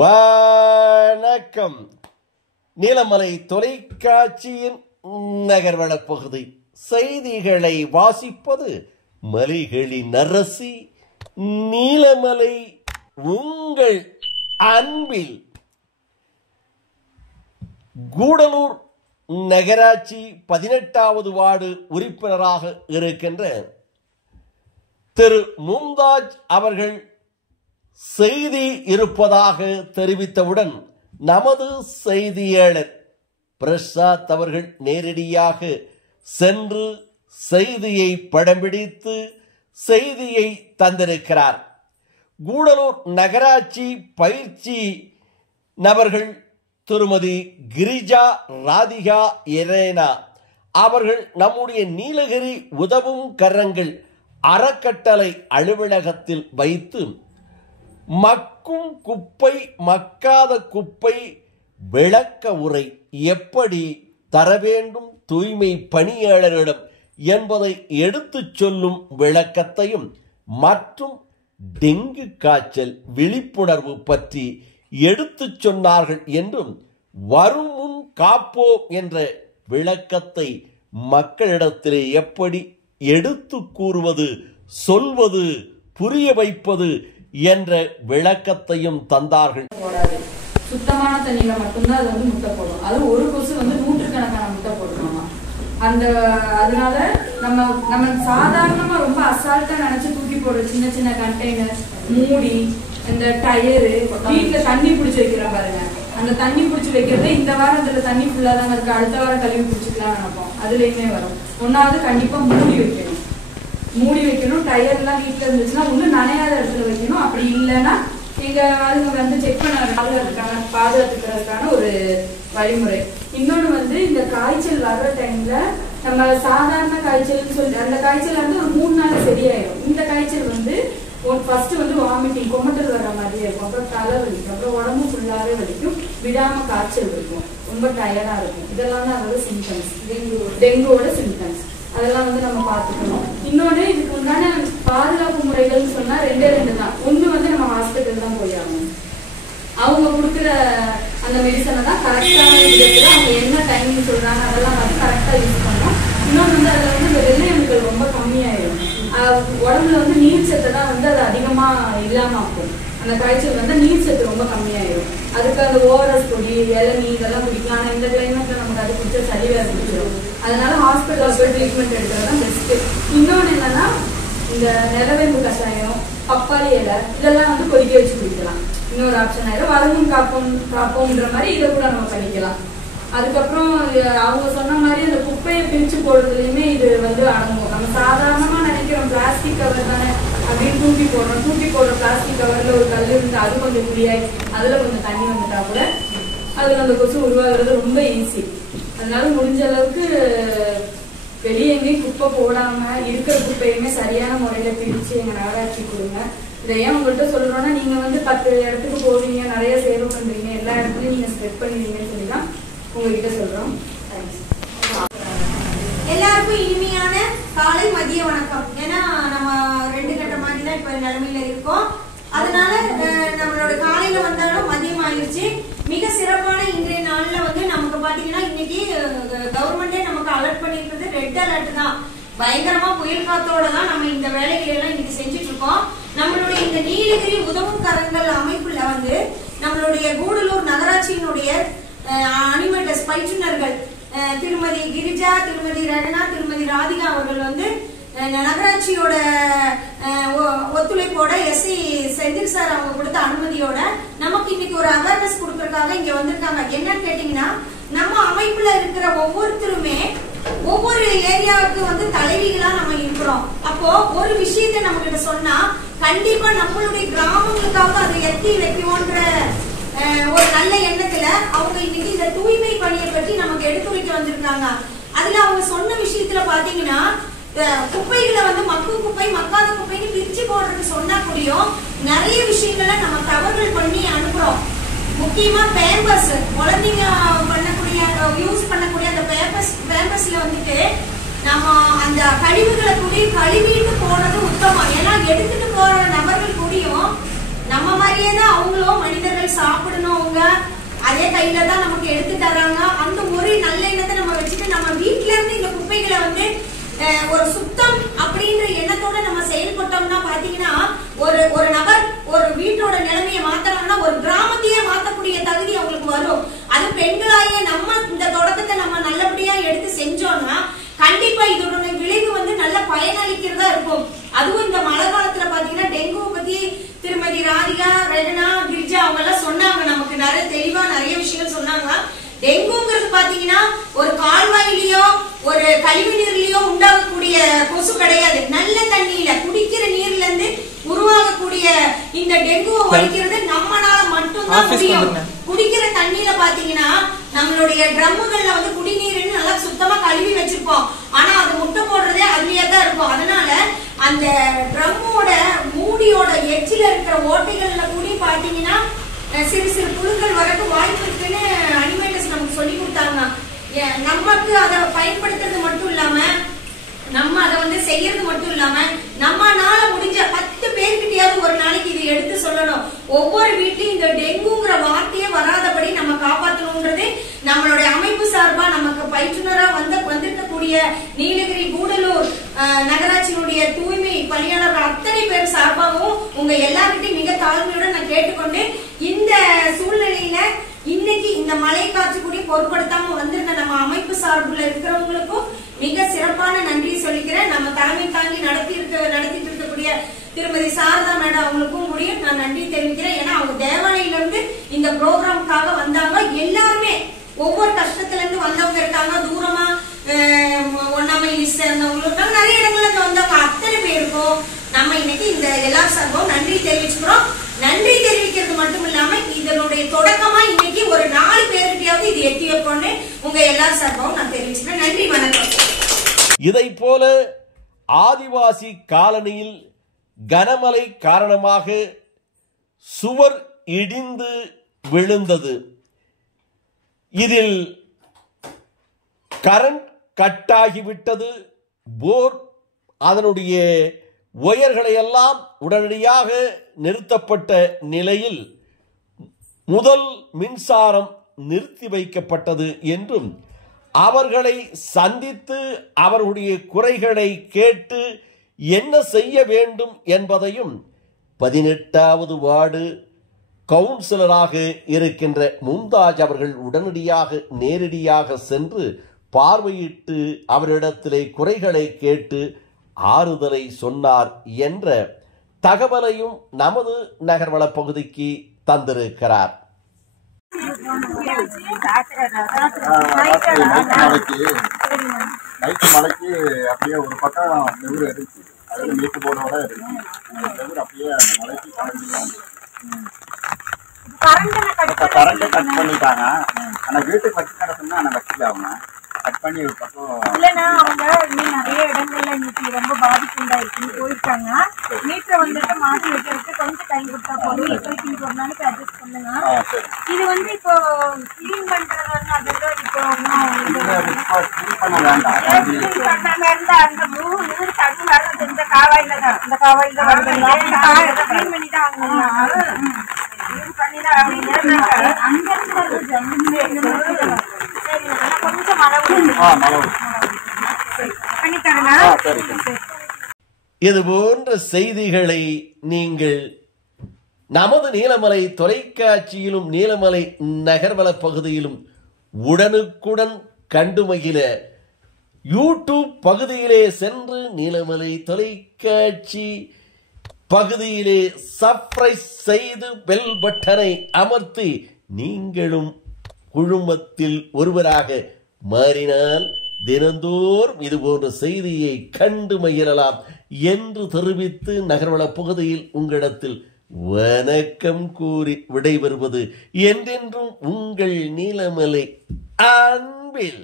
வணக்கம். நீலமலை தொலைக்காட்சியின் நகர்வள பகுதி செய்திகளை வாசிப்பது மலைகளின் அரசி நீலமலை. உங்கள் அன்பில் கூடலூர் நகராட்சி 18வது வார்டு உறுப்பினராக இருக்கின்ற திரு மும்தாஜ் அவர்கள் செய்தி இருப்பதாக தெரிவித்தவுடன் நமது செய்தியாளர் பிரசாத் அவர்கள் நேரடியாக சென்று செய்தியை படம் பிடித்து செய்தியை தந்திருக்கிறார். கூடலூர் நகராட்சி பயிற்சி நபர்கள் திருமதி கிரிஜா ராதிகா எரேனா அவர்கள் நம்முடைய நீலகிரி உதவும் கரங்கள் அறக்கட்டளை அலுவலகத்தில் வைத்து மக்கும் குப்பை மக்காத குப்பை விளக்க உரை எப்படி தர வேண்டும் தூய்மை பணியாளர்களிடம் என்பதை எடுத்துச் சொல்லும் விளக்கத்தையும் மற்றும் டெங்கு காய்ச்சல் விழிப்புணர்வு பற்றி எடுத்துச் சொன்னார்கள் என்றும் வரும் முன் காப்போம் என்ற விளக்கத்தை மக்களிடத்திலே எப்படி எடுத்து கூறுவது சொல்வது புரிய வைப்பது என்ற விளக்கத்தையும் தந்தார்கள். சுத்தமான தண்ணியில மட்டும்தான் அது முட்டை போடும். அது ஒரு கொசு நூற்றுக்கணக்கான முட்டை போடுறோமா. அதனால நம்ம சாதாரணமா ரொம்ப அசால்ட்டா நினைச்சு தூக்கி போடுற சின்ன சின்ன கண்டெய்னர் மூடி இந்த டயரு வீட்டுல தண்ணி பிடிச்சி வைக்கிறோம் பாருங்க. அந்த தண்ணி பிடிச்சி வைக்கிறது இந்த வாரம் அதுல தண்ணி ஃபுல்லா தானே இருக்கு, அடுத்த வாரம் கழுவி பிடிச்சிக்கலாம் நினைப்போம். அதுலயுமே வரும். ஒன்னாவது கண்டிப்பா மூடி வைக்கணும். டயர் எல்லாம் வீட்டுல இருந்துச்சுன்னா ஒண்ணு நனையாத இடத்துல வைக்கணும். அப்படி இல்லைன்னா எங்க ஆளுங்க செக் பண்ண பாதுகாத்துக்கிறதுக்கான ஒரு வழிமுறை. இன்னொன்னு இந்த காய்ச்சல் வர்ற டைம்ல நம்ம சாதாரண காய்ச்சல் சொல்லி அந்த காய்ச்சல் ஒரு 3 நாள் சரியாயிடும். இந்த காய்ச்சல் ஃபர்ஸ்ட் வாமிட்டிங் கொமட்டல் வர்ற மாதிரி இருக்கும், அப்புறம் தலை வலிக்கும், அப்புறம் உடம்பு ஃபுல்லாவே வலிக்கும், விடாம காய்ச்சல் இருக்கும், ரொம்ப டயர்டா இருக்கும். இதெல்லாம் தான் அதோட சிம்டம்ஸ், டெங்குவோட சிம்டம்ஸ். அதெல்லாம் நம்ம பார்த்துக்கணும். இன்னொன்னு இதுக்கு உண்டான பாதுகாப்பு முறைகள் சொன்னா 2 தான். ஒண்ணு நம்ம ஹாஸ்பிட்டல் தான் போய் ஆகணும். அவங்க கொடுக்குற அந்த மெடிசனை தான் கரெக்டான விதத்துல அவங்க என்ன டைமிங் சொல்றாங்க அதெல்லாம் கரெக்டா யூஸ் பண்ணணும். இன்னொன்னு அதுல இந்த வெள்ளை அணுக்கள் ரொம்ப கம்மியாயிடும். உடம்புல நீர் சத்தை தான் அது அதிகமா இல்லாம ஆகும். அந்த காய்ச்சல் நீர் சத்து ரொம்ப கம்மியாயிடும். அதுக்கு அந்த ஓஆர்எஸ் பொடி இளநீ இதெல்லாம் குடிக்கலாம். ஆனா இந்த கிளைமேட்ல நமக்கு அது குடிச்சா சரியா பிடிச்சிடும். அதனால ஹாஸ்பிட்டல் போய் ட்ரீட்மெண்ட் எடுக்கிறதான் பெஸ்ட். இன்னொன்னு என்னன்னா இந்த நிலவேம்பு கஷாயம் பப்பாளி இலை இதெல்லாம் கொதிக்க வச்சு குடிக்கலாம். இன்னொரு ஆப்ஷன் ஆயிடும். வருமுன் காப்போம்ன்ற மாதிரி இதை கூட நம்ம பண்ணிக்கலாம். அதுக்கப்புறம் அவங்க சொன்ன மாதிரி அந்த குப்பையை பிரிச்சு போடுறதுலயுமே இது அடங்கும். நம்ம சாதாரணமா நினைக்கிறோம் பிளாஸ்டிக் கவர் தானே அப்படின்னு தூக்கி போடுற பிளாஸ்டிக் கவர்ல ஒரு கல் இருந்து அது கொஞ்சம் குடியாய் அதுல கொஞ்சம் தண்ணி வந்துட்டா கூட அதுல அந்த கொசு உருவாகிறது ரொம்ப ஈஸி. அதனால முடிஞ்ச அளவுக்கு வெளியே எங்கேயும் குப்பை போடாம இருக்கிற குப்பையுமே சரியான முறையில பிரிச்சு எங்க நகராட்சி கொடுங்க. இதை ஏன் உங்கள்கிட்ட சொல்றோம்னா நீங்க 10 இடத்துக்கு போவீங்க, நிறைய சேவை பண்றீங்க, எல்லா இடத்துலயும் நீங்க ஸ்ப்ரெட் பண்ணுவீங்கன்னு சொல்லிதான் உங்ககிட்ட சொல்றோம். எல்லாருக்கும் இனிமையான காலை மதிய வணக்கம். ஏன்னா நம்ம 2 கட்ட மாதிரி தான் இப்ப நிலைமையில இருக்கோம். அதனால நம்மளோட காலையில வந்தாலும் மதியம் ஆயிடுச்சு. மிக சிறப்பான இன்றைய நாள்ல நமக்கு பாத்தீங்கன்னா இன்னைக்கு கவர்மெண்டே நமக்கு அலர்ட் பண்ணிருக்கிறது ரெட் அலர்ட் தான். பயங்கரமா புயல் காத்தோட தான் நம்ம இந்த வேலைகளை எல்லாம் இன்னைக்கு செஞ்சுட்டு இருக்கோம். நம்மளுடைய இந்த நீலகிரி உதவும் கரங்கள் அமைப்புல நம்மளுடைய கூடலூர் நகராட்சியினுடைய அனிமேட்டர்ஸ் பயிற்றுனர்கள் திருமதி கிரிஜா, திருமதி ரகனா, திருமதி ராதிகா அவர்கள் நகராட்சியோட ஒத்துழைப்போட எஸ்ஐ செந்தில் சார் அவங்க கொடுத்த அனுமதியோட நமக்கு இன்னைக்கு ஒரு அவேர்னஸ் கொடுக்கறதுக்காக இங்க வந்திருக்காங்க. என்னன்னு கேட்டீங்கன்னா நம்ம அமைப்புல இருக்கிற ஒவ்வொருத்தருமே ஒவ்வொரு ஏரியாவுக்கு தலைவிகளா நம்ம இருக்கிறோம். அப்போ ஒரு விஷயத்த நம்ம கிட்ட சொன்னா கண்டிப்பா நம்மளுடைய கிராமங்களுக்காக அதை எத்தி வைக்குவோன்ற ஒரு நல்ல எண்ணத்துல அவங்க இன்னைக்கு இந்த தூய்மை பணியை பற்றி நமக்கு எடுத்துரைக்க வந்திருக்காங்க. அதுல அவங்க சொன்ன விஷயத்துல பாத்தீங்கன்னா குப்பைகளை மக்கும் குப்பை மக்காத குப்பைன்னு பிரிச்சு போடுறதுக்கு சொன்னா கூடயும் நிறைய விஷயங்களை நம்ம தவறுகள் பண்ணி அனுப்புறோம். முக்கியமா பேம்பர்ஸ் குழந்தைங்க பண்ணக்கூடிய யூஸ் பண்ணக்கூடிய அந்த பேம்பர்ஸ்ல நம்ம அந்த கழிவுகளை கூடி கழுவிட்டு போனது உத்தமம். ஏன்னா எடுத்துட்டு போற நபர்கள் கூடியும் நம்ம மாதிரியே தான் அவங்களும் மனிதர்கள் போய் சாப்பிடணும் அவங்க அதே கையில தான் நமக்கு எடுத்து தர்றாங்க. அந்த ஒரு நல்ல எண்ணத்தை நம்ம வச்சுட்டு நம்ம வீட்டுல இருந்து இந்த குப்பைகளை வந்து ஒரு சுத்தம் அப்படின்ற எண்ணத்தோட நம்ம செயல்பட்டோம்னா பாத்தீங்கன்னா ஒரு நபர் ஒரு வீட்டோட நிலைமையை மாத்தணும்னா ஒரு கிராமத்தையே மாத்தக்கூடிய தகுதி அவங்களுக்கு வரும். அது பெண்களாயே நம்ம இந்த தொடக்கத்தை நம்ம நல்லபடியா எடுத்து செஞ்சோம்னா கண்டிப்பா இதோட விளைவு வந்து நல்ல பயனளிக்கிறதா இருக்கும். அதுவும் இந்த மழை காலத்துல பாத்தீங்கன்னா டெங்கு பத்தி திருமதி ராதிகா, ரெகனா, கிரிஜா அவங்க எல்லாம் சொன்னாங்க. நமக்கு நிறைய தெளிவா நிறைய விஷயங்கள் சொன்னாங்க. டெங்குங்கிறது பாத்தீங்கன்னா ஒரு கால்வாயிலயோ ஒரு கழிவு நீர்லயோ உண்டாகக்கூடிய கொசு கிடையாது. நல்ல தண்ணியில குடிக்கிற நீர்ல இருந்து உருவாகக்கூடிய இந்த டெங்குவை ஒழிக்கிறது நம்மளால மட்டும்தான் முடியும். குடிக்கிற தண்ணியில பாத்தீங்கன்னா நம்மளுடைய ட்ரம்முகள்ல வந்து குடிநீர்னு நல்லா சுத்தமா கழுவி வச்சிருப்போம். ஆனா அது முட்டை போடுறதே அதுலயே தான் இருக்கும். அதனால அந்த ட்ரம்மோட மூடியோட எச்சில இருக்கிற ஓட்டைகள்ல கூடி பாத்தீங்கன்னா சிறு சிறு புழுக்கள் வரக்கு வாய்ப்பு இருக்குன்னு அனிமேட்டர்ஸ் நமக்கு சொல்லி கொடுத்தாங்க. நமக்கு அதை பயன்படுத்துறது மட்டும் இல்லாம நம்ம அதை வந்து செய்யறது மட்டும் இல்லாம நம்மனால முடிஞ்ச 10 பேர்கிட்டயாவது ஒரு நாளைக்கு இதை எடுத்து சொல்லணும். ஒவ்வொரு வீட்லயும் இந்த டெங்குங்கிற வார்த்தையே வராதபடி நம்ம காப்பாற்றணும்ன்றது நம்மளுடைய அமைப்பு சார்பா நமக்கு பயிற்றுனரா வந்திருக்கக்கூடிய நீலகிரி கூடலூர் நகராட்சியினுடைய தூய்மை பணியாளர்கள் அத்தனை பேர் சார்பாகவும் உங்க எல்லார்கிட்டையும் மிக தாழ்மையுடன் நான் கேட்டுக்கொண்டு இந்த சூழ்நிலையில இன்னைக்கு இந்த மழை காற்று கூடி பொருட்படுத்தாம வந்திருந்த நம்ம அமைப்பு சார்புல இருக்கிறவங்களுக்கும் மிக சிறப்பான நன்றி சொல்லிக்கிறேன். நம்ம தலைமை தாங்கி நடத்திட்டு இருக்கக்கூடிய திருமதி சாரதா மேடம் அவங்களுக்கும் கூட நான் நன்றி தெரிவிக்கிறேன். ஏன்னா அவங்க தேவாலயில இருந்து இந்த ப்ரோக்ராமுக்காக வந்தாங்க. எல்லாருமே ஒவ்வொரு கஷ்டத்துல இருந்து வந்தவங்க இருக்காங்க. தூரமா ஒன்னாமை சேர்ந்தவங்க இருக்காங்க. நிறைய இடங்கள்ல இருந்து வந்தவங்க அத்தனை பேருக்கும் நம்ம இன்னைக்கு இந்த எல்லா சார்பும் நன்றி தெரிவிச்சுக்கிறோம். நன்றி தெரிவிக்கிறது மட்டும் இல்லாம இதனுடைய தொடக்கமா இன்னைக்கு ஒரு 4 பேருக்கிட்டையாவது இது எத்தி வைப்போன்னு உங்க எல்லா சார்பும் நான் தெரிவிச்சுக்கிறேன். நன்றி, வணக்கம். இதை போல ஆதிவாசி காலனியில் கனமழை காரணமாக சுவர் இடிந்து விழுந்தது. இதில் கரண்ட் கட்டாகிவிட்டது. போர் அதனுடைய ஒயர்களை எல்லாம் உடனடியாக நிறுத்தப்பட்ட நிலையில் முதல் மின்சாரம் நிறுத்தி வைக்கப்பட்டது என்றும் அவர்களை சந்தித்து அவர்களுடைய குறைகளை கேட்டு என்ன செய்ய வேண்டும் என்பதையும் 18வது வார்டு கவுன்சிலராக இருக்கின்ற மும்தாஜ் அவர்கள் உடனடியாக நேரடியாக சென்று பார்வையிட்டு அவரிடத்திலே குறைகளை கேட்டு ஆறுதலை சொன்னார் என்ற தகவலையும் நமது நகர்வள பகுதிக்கு தந்திருக்கிறார். மலைக்கு அப்படியே ஒரு பக்கம் செவ்வறு இருந்துச்சு. அது மீட்டு போர்டோட இருந்துச்சு. செவ்வறு அப்படியே அந்த மலைக்கு கரண்ட் கட் பண்ணிட்டாங்க. ஆனா வீட்டுக்கு வச்சு கிடக்குன்னா நான் வச்சுல அவங்க கட் பண்ணி ஒரு பக்கம் இல்லைன்னா அவங்க இன்னும் நிறைய இடங்கள்ல இன்னைக்கு ரொம்ப பாதிப்பு உண்டாயிருக்குன்னு போயிருக்காங்க. மீட்டரை வந்துட்டு மாற்றி வைக்கிறதுக்கு கொஞ்சம் டைம் கொடுத்தா போதும். இப்போதைக்கு இன்னைக்கு ஒரு நாளைக்கு அட்ஜஸ்ட் பண்ணுங்க. இது வந்து இப்போ கிளீன் பண்றது அதோட இப்போ பண்ண வேண்டாம். இருந்தா அந்த 100 தண்ணி வர்றது இந்த காவாயில தான். இந்த காவாயில தான் கிளீன் பண்ணி தான் ஆகணும். கிளீன் பண்ணி தான் ஆகணும். அங்கிருந்து வருது கொஞ்சம் மழை இது போன்ற செய்திகளை நீங்கள் நமது நீலமலை தொலைக்காட்சியிலும் நீலமலை நகர்வள பகுதியிலும் உடனுக்குடன் கண்டு மகிழ யூடியூப் பகுதியிலே சென்று நீலமலை தொலைக்காட்சி பகுதியிலே சப்ஸ்கிரைப் செய்து பெல் பட்டனை அமர்த்தி நீங்களும் குழுமத்தில் ஒருவராக மாறினால் தினந்தோறும் இது போன்ற செய்தியை கண்டு மகிழலாம் என்று தெரிவித்து நகர்வள பகுதியில் உங்களிடத்தில் வணக்கம் கூறி விடைபெறுவது என்றென்றும் உங்கள் நீலமலை அன்பில்.